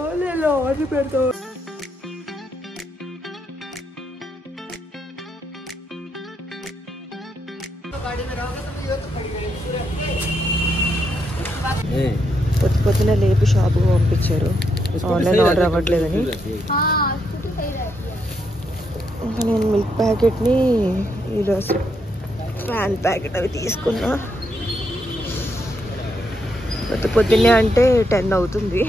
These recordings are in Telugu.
ఆర్డర్ పెడతావు. పొద్దున లేపి షాపుకి పంపించారు. ఆన్లైన్ ఆర్డర్ అవ్వట్లేదని. ఇంకా నేను మిల్క్ ప్యాకెట్ని ఈరోజు ఫ్యాన్ ప్యాకెట్ అవి తీసుకున్నా. పొద్దున్నే అంటే 10 అవుతుంది.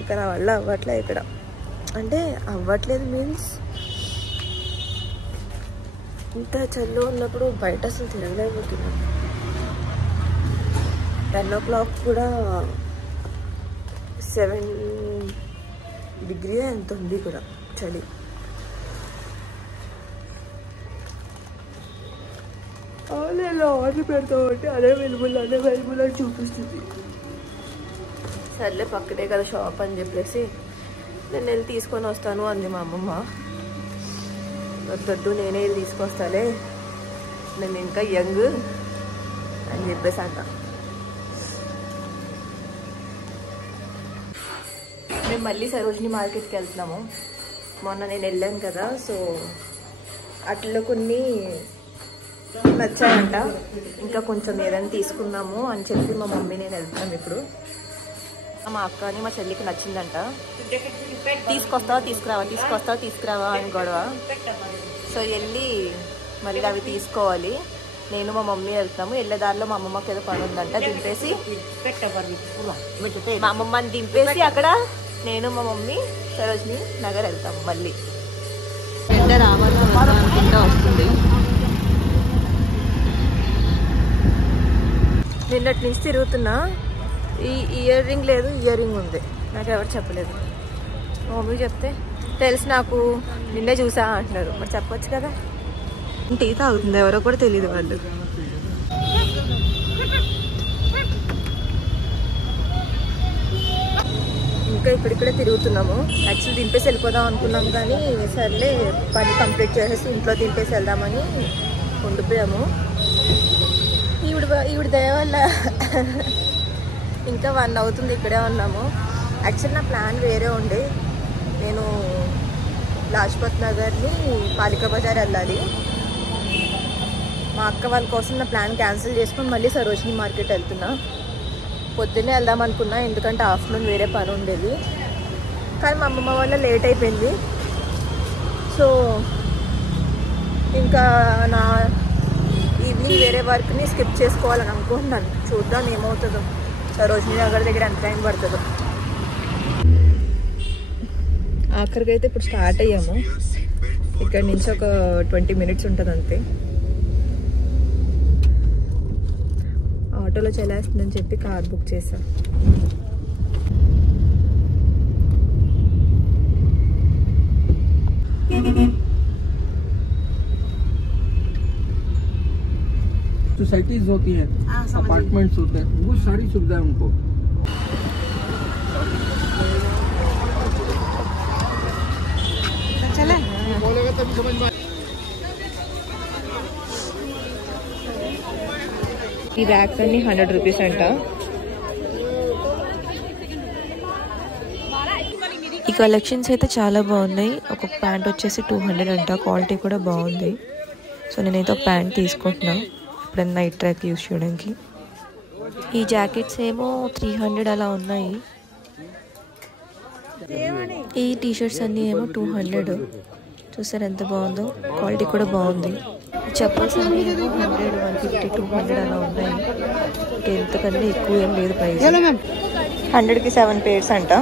ఇక నా వల్ల అవ్వట్లేదు ఇక్కడ. అంటే అవ్వట్లేదు మీన్స్ ఇంత చల్లు ఉన్నప్పుడు బయట అసలు తిరగలేకపోతున్నాం. 10 o'clock కూడా 7 degrees ఎంత ఉంది కూడా చలి. ఆన్లైన్లో ఆర్డర్ పెడతామంటే అదే అవైలబుల్ అని చూపిస్తుంది. సర్లే పక్కనే కదా షాప్ అని చెప్పేసి నేను వెళ్ళి తీసుకొని వస్తాను అంది మా అమ్మమ్మ. వద్దొద్దు నేనే వెళ్ళి తీసుకొస్తాలే, నేను ఇంకా యంగ్ అని చెప్పేసి అంట. మేము మళ్ళీ సరోజిని మార్కెట్కి వెళ్తున్నాము. మొన్న నేను వెళ్ళాను కదా, సో అట్లా కొన్ని నచ్చాయంట. ఇంకా కొంచెం ఏదైనా తీసుకుందాము అని చెప్పి మా మమ్మీ నేను వెళ్తున్నాం ఇప్పుడు. మా అక్కని మా చెల్లికి నచ్చిందంట. తీసుకురావా అని గొడవ. సో వెళ్ళి మళ్ళీ అవి తీసుకోవాలి. నేను మా మమ్మీ వెళ్తాము. వెళ్ళే దారిలో మా అమ్మమ్మకి ఏదో పని ఉందంట. దింపేసి మా అమ్మమ్మని దింపేసి అక్కడ నేను మా మమ్మీ సరోజిని నగర్ వెళ్తాము. మళ్ళీ ఎండ రావాలనుకుంటా వస్తుంది. నిన్నటి నుంచి తిరుగుతున్నా. ఈ ఇయర్ రింగ్ లేదు, ఇయర్ రింగ్ ఉంది. నాకు ఎవరు చెప్పలేదు. మా మమ్మీ చెప్తే తెలుసు నాకు, నిన్నే చూసా అంటున్నారు. మరి చెప్పొచ్చు కదా. టీ తాగుతుంది ఎవరో కూడా తెలియదు వాళ్ళు. ఇంకా ఇక్కడిక్కడే తిరుగుతున్నాము. యాక్చువల్లీ దింపేసి వెళ్ళిపోదాం అనుకున్నాం, కానీ సర్లే పని కంప్లీట్ చేసేసి ఇంట్లో దింపేసి వెళ్దామని ఉండిపోయాము. ఈవిడ దయ వల్ల ఇంకా 1 అవుతుంది ఇక్కడే ఉన్నాము. యాక్చువల్లీ నా ప్లాన్ వేరే ఉండే. నేను లాజ్పత్ నగర్ని పాలికా బజార్ వెళ్ళాలి. మా అక్క వాళ్ళ కోసం నా ప్లాన్ క్యాన్సిల్ చేసుకొని మళ్ళీ సరోజిని మార్కెట్ వెళ్తున్నా. పొద్దున్నే వెళ్దాం అనుకున్నా, ఎందుకంటే ఆఫ్టర్నూన్ వేరే పని ఉండేది. కానీ మా అమ్మమ్మ వల్ల లేట్ అయిపోయింది. సో ఇంకా నా ఈవినింగ్ వేరే వర్క్ని స్కిప్ చేసుకోవాలని అనుకుంటున్నాను. చూద్దాం ఏమవుతుందో. సరోజిని నగర్ దగ్గర ఎంత టైం పడుతుందో. ఆఖరికి అయితే ఇప్పుడు స్టార్ట్ అయ్యాము. ఇక్కడ నుంచి ఒక 20 minutes ఉంటుంది అంతే. ఆటోలో చలేస్తుందని చెప్పి కార్ బుక్ చేశాం. सोसाइटीज होती हैं, अपार्टमेंट्स होते हैं, वो सारी सुविधाएं उनको। चले बोलेगा तभी समझ में। ఈ బ్యాగ్స్ అన్ని 100 రూపీస్ అంట. ఈ కలెక్షన్స్ అయితే చాలా బాగున్నాయి. ఒక్కొక్క ప్యాంట్ వచ్చేసి 200 అంట. క్వాలిటీ కూడా బాగుంది. సో నేనైతే ఒక ప్యాంట్ తీసుకుంటున్నా ఎప్పుడైనా నైట్ ట్రాక్ యూజ్ చేయడానికి. ఈ జాకెట్స్ ఏమో 300 అలా ఉన్నాయి. ఈ టీషర్ట్స్ అన్నీ ఏమో 200. చూసారు ఎంత బాగుందో. క్వాలిటీ కూడా బాగుంది. చెప్పల్స్ అన్నీ ఏమో 100, 150, 200 అలా ఉన్నాయి. ఎంతకన్నా ఎక్కువ ఏం లేదు ప్రైస్. 100కి 7 pairs అంట.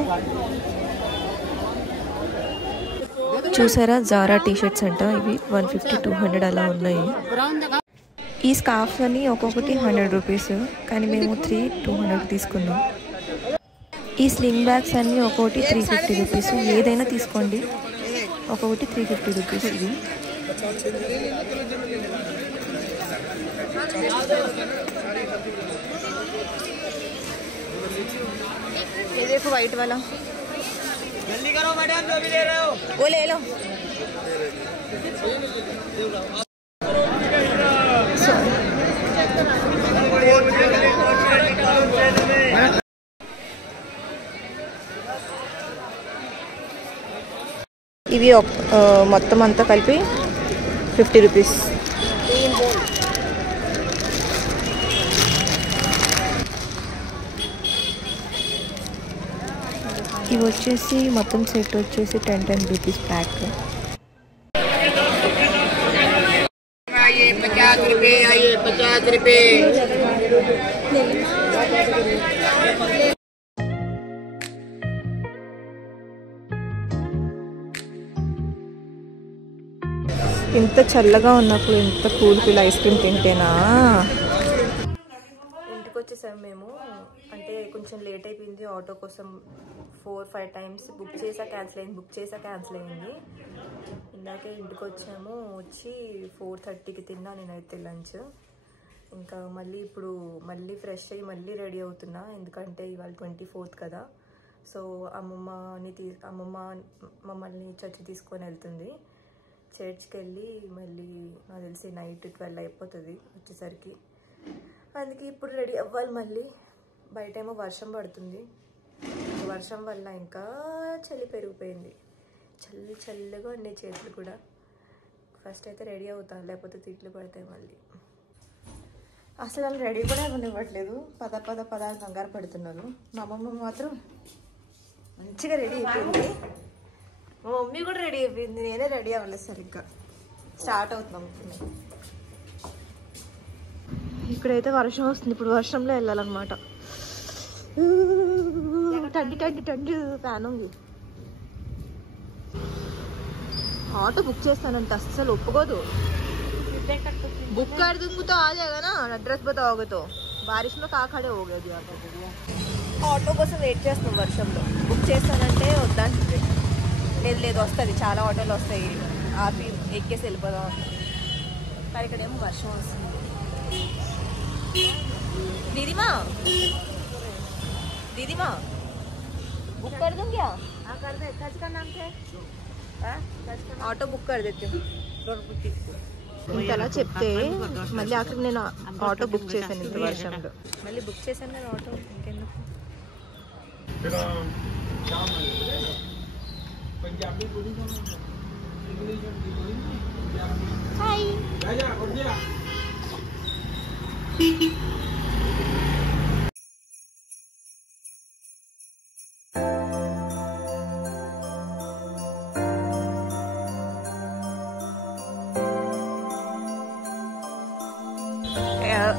చూసారా జారా టీషర్ట్స్ అంట. ఇవి 150, 200 అలా ఉన్నాయి. ఈ స్కార్ఫ్స్ అన్ని ఒక్కొక్కటి 100 రూపీస్, కానీ మేము 200 తీసుకున్నాం. ఈ స్లింగ్ బ్యాగ్స్ అన్నీ ఒక్కొక్కటి 350 రూపీస్. ఏదైనా తీసుకోండి, ఒక్కొక్కటి 350 రూపీస్. ఇది ये देखो वाइट वाला, जल्दी करो मैडम, जो भी ले रहे हो वो ले लो. ఇవి మొత్తం అంతా కలిపి 50 రూపీస్. ఇవి వచ్చేసి మొత్తం సెట్ వచ్చేసి 10 రూపీస్ ప్యాక్. आइए 50 रुपए, आइए 50 रुपए. ఇంత చల్లగా ఉన్నప్పుడు ఇంత కూల్ ఐస్ క్రీమ్ తింటేనా. ఇంటికి వచ్చేసాము మేము. అంటే కొంచెం లేట్ అయిపోయింది. ఆటో కోసం 4-5 టైమ్స్ బుక్ చేసా క్యాన్సిల్ అయింది. ఇందాకే ఇంటికి వచ్చాము. వచ్చి 4:30కి తిన్నా నేనైతే లంచ్. ఇంకా ఇప్పుడు మళ్ళీ ఫ్రెష్ అయ్యి మళ్ళీ రెడీ అవుతున్నా. ఎందుకంటే ఇవాళ 24th కదా. సో అమ్మమ్మ మమ్మల్ని చర్చి తీసుకొని వెళ్తుంది. చర్చ్కి వెళ్ళి మళ్ళీ నాకు తెలిసి నైట్ 12 అయిపోతుంది వచ్చేసరికి. అందుకే ఇప్పుడు రెడీ అవ్వాలి. మళ్ళీ బయటేమో వర్షం పడుతుంది. వర్షం వల్ల ఇంకా చలి పెరిగిపోయింది. చల్లగా ఉండే చేతులు కూడా. ఫస్ట్ అయితే రెడీ అవుతాను, లేకపోతే తిట్లు పడతాయి మళ్ళీ. అసలు వాళ్ళు రెడీ కూడా ఇవ్వట్లేదు. పద కంగారు పడుతున్నారు. మా అమ్మమ్మ మాత్రం మంచిగా రెడీ అయిపోయింది. మా మమ్మీ కూడా రెడీ అయిపోయింది. నేనే రెడీ అవ్వలేదు సరిగ్గా. స్టార్ట్ అవుతున్నాం. ఇక్కడైతే వర్షం వస్తుంది. ఇప్పుడు వర్షంలో వెళ్ళాలన్నమాట. టండి ఫ్యాన్ ఉంది. ऑटो बुक చేస్తానంటే అస్సలు ఒప్పుకోదు. बुक कर दूंगी तो आ जाएगा ना. एड्रेस बताओगे तो. बारिश में कहाँ खड़े हो गए ఆటో కోసం వెయిట్ చేస్తున్నాం వర్షంలో. బుక్ చేస్తానంటే వద్దంటుంది. లేదు వస్తుంది. చాలా ఆటోలు వస్తాయి. ఆపి ఎక్కేసి వెళ్ళిపోదాం. కానీ ఇక్కడేమో వర్షం వస్తుంది. दीदीमा बुक कर दूँ क्या? हाँ कर दे. खर्च का नाम क्या है? ఆటో బుక్ कर देती हूँ. ఇంతలా చెప్తే మళ్ళీ అక్కడ నేను ఆటో బుక్ చేశాను. ఇంత వర్షంలో మళ్ళీ బుక్ చేశాను నేను ఆటో. ఇంకెందుకు. హాయ్.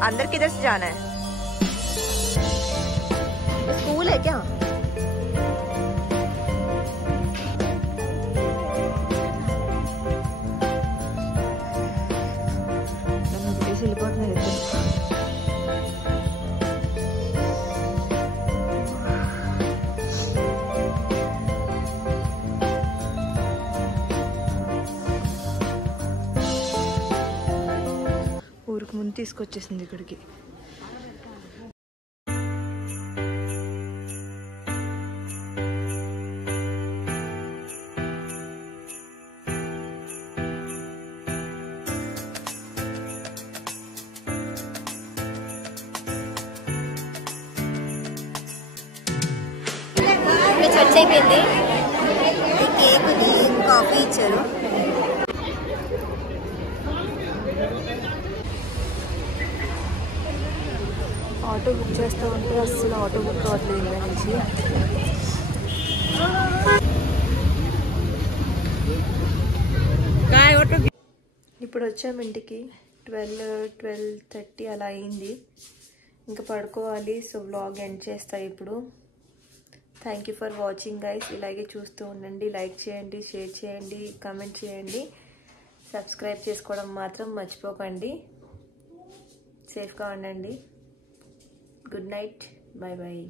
अंदर किधर से जाना है? स्कूल है क्या? ఊరికి ముందు తీసుకొచ్చేసింది ఇక్కడికి. చర్చ్ అయిపోయింది. కేక్ ఉంది, కాఫీ ఇచ్చారు. ఆటో బుక్ చేస్తూ ఉంటే అస్సలు ఆటో బుక్ అవ్వట్లేదు ఇంట్లో నుంచి. ఇప్పుడు వచ్చాము ఇంటికి. 12-12:30 అలా అయింది. ఇంకా పడుకోవాలి. సో వ్లాగ్ ఎండ్ చేస్తా ఇప్పుడు. Thank you for watching guys. ఇలాగే చూస్తూ ఉండండి. లైక్ చేయండి, షేర్ చేయండి, కామెంట్ చేయండి. సబ్స్క్రైబ్ చేసుకోవడం మాత్రం మర్చిపోకండి. సేఫ్గా ఉండండి. Good night. Bye bye.